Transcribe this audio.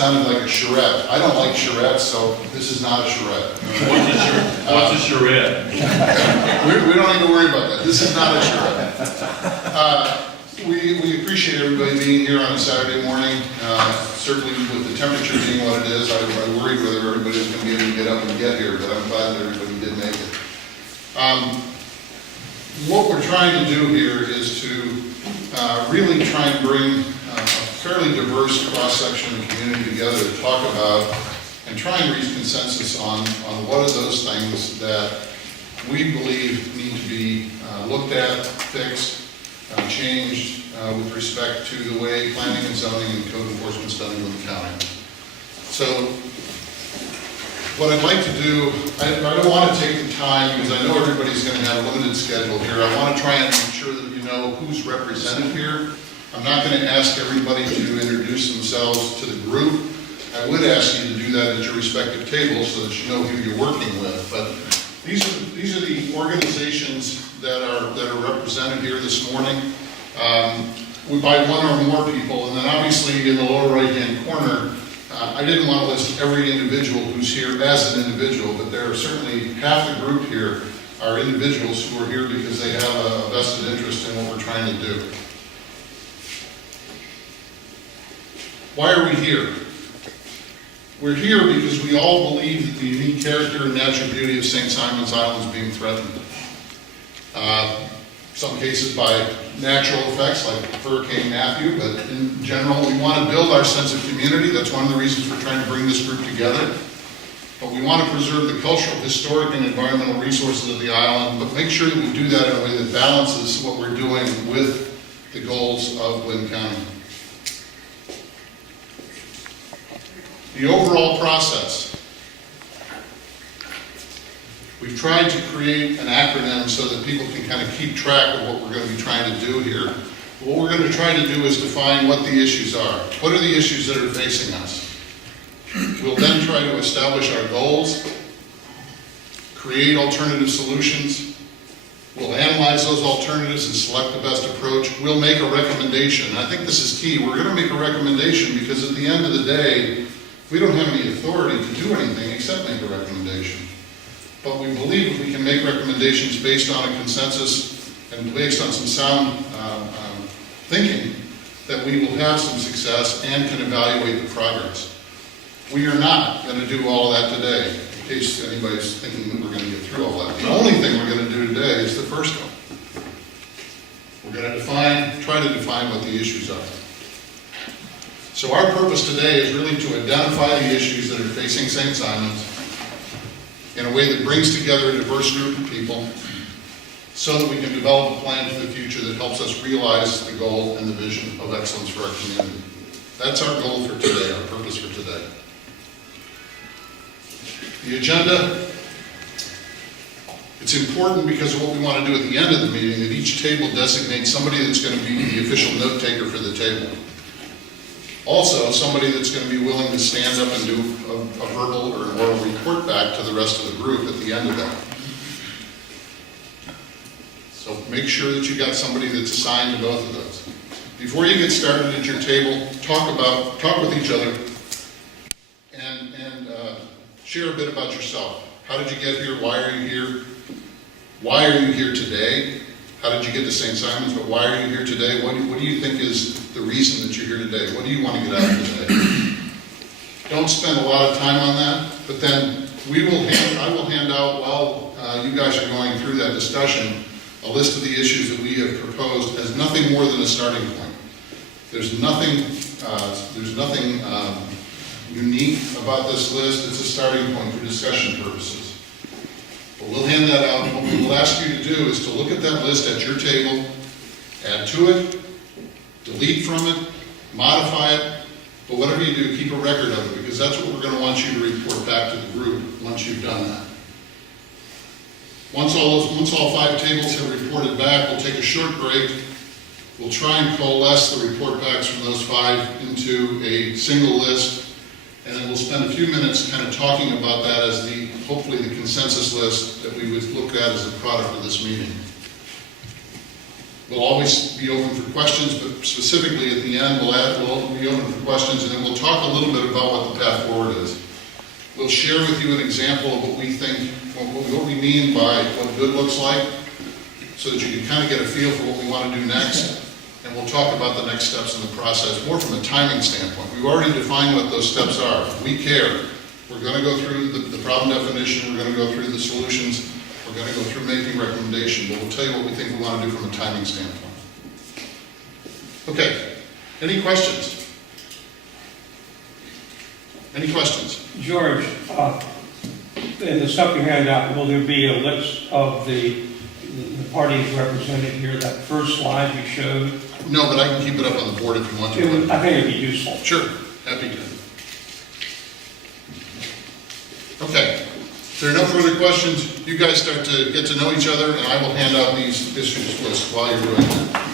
sounded like a charrette. I don't like charrettes, so this is not a charrette. What's a charrette? We don't need to worry about that. This is not a charrette. We appreciate everybody being here on a Saturday morning. Certainly with the temperature being what it is, I worried whether everybody was going to be able to get up and get here, but I'm glad that everybody did make it. What we're trying to do here is to really try and bring a fairly diverse cross-section of the community together to talk about and try and reach consensus on what are those things that we believe need to be looked at, fixed, changed with respect to the way planning and zoning and code enforcement is done in the county. So what I'd like to do, I don't want to take the time because I know everybody's going to have a limited schedule here. I want to try and make sure that you know who's represented here. I'm not going to ask everybody to introduce themselves to the group. I would ask you to do that at your respective tables so that you know who you're working with. But these are the organizations that are represented here this morning. By one or more people, and then obviously in the lower right-hand corner, I didn't want to list every individual who's here as an individual, but there are certainly half the group here are individuals who are here because they have a vested interest in what we're trying to do. Why are we here? We're here because we all believe that the unique character and natural beauty of St. Simon's Island is being threatened. Some cases by natural effects like Hurricane Matthew, but in general we want to build our sense of community. That's one of the reasons we're trying to bring this group together. But we want to preserve the cultural, historic, and environmental resources of the island, but make sure that we do that in a way that balances what we're doing with the goals of Glynn County. The overall process. We've tried to create an acronym so that people can kind of keep track of what we're going to be trying to do here. What we're going to try to do is define what the issues are. What are the issues that are facing us? We'll then try to establish our goals, create alternative solutions. We'll analyze those alternatives and select the best approach. We'll make a recommendation. I think this is key. We're going to make a recommendation because at the end of the day, we don't have any authority to do anything except make a recommendation. But we believe if we can make recommendations based on a consensus and based on some sound thinking, that we will have some success and can evaluate the progress. We are not going to do all of that today, in case anybody's thinking that we're going to get through all that. The only thing we're going to do today is the first one. We're going to try to define what the issues are. So our purpose today is really to identify the issues that are facing St. Simon's in a way that brings together a diverse group of people so that we can develop a plan for the future that helps us realize the goal and the vision of excellence for our community. That's our goal for today, our purpose for today. The agenda, it's important because of what we want to do at the end of the meeting, that each table designates somebody that's going to be the official note taker for the table. Also, somebody that's going to be willing to stand up and do a verbal or an oral report back to the rest of the group at the end of that. So make sure that you got somebody that's assigned to both of those. Before you get started at your table, talk with each other and share a bit about yourself. How did you get here? Why are you here? Why are you here today? How did you get to St. Simon's? But why are you here today? What do you think is the reason that you're here today? What do you want to get out of today? Don't spend a lot of time on that, but then I will hand out, while you guys are going through that discussion, a list of the issues that we have proposed as nothing more than a starting point. There's nothing unique about this list. It's a starting point for discussion purposes. But we'll hand that out. What we will ask you to do is to look at that list at your table, add to it, delete from it, modify it, but whatever you do, keep a record of it, because that's what we're going to want you to report back to the group once you've done that. Once all 5 tables have reported back, we'll take a short break. We'll try and coalesce the report backs from those 5 into a single list, and then we'll spend a few minutes kind of talking about that as hopefully the consensus list that we would look at as a product of this meeting. We'll always be open for questions, but specifically at the end, we'll be open for questions, and then we'll talk a little bit about what the path forward is. We'll share with you an example of what we think, what we mean by what good looks like, so that you can kind of get a feel for what we want to do next. And we'll talk about the next steps in the process, more from a timing standpoint. We've already defined what those steps are. We care. We're going to go through the problem definition, we're going to go through the solutions, we're going to go through making recommendations, but we'll tell you what we think we want to do from a timing standpoint. Okay, any questions? Any questions? George, in the stuff you handed out, will there be a list of the parties represented here, that first slide you showed? No, but I can keep it up on the board if you want to. I think it'd be useful. Sure, happy to. Okay, if there are no further questions, you guys start to get to know each other, and I will hand out these issues list while you're doing that.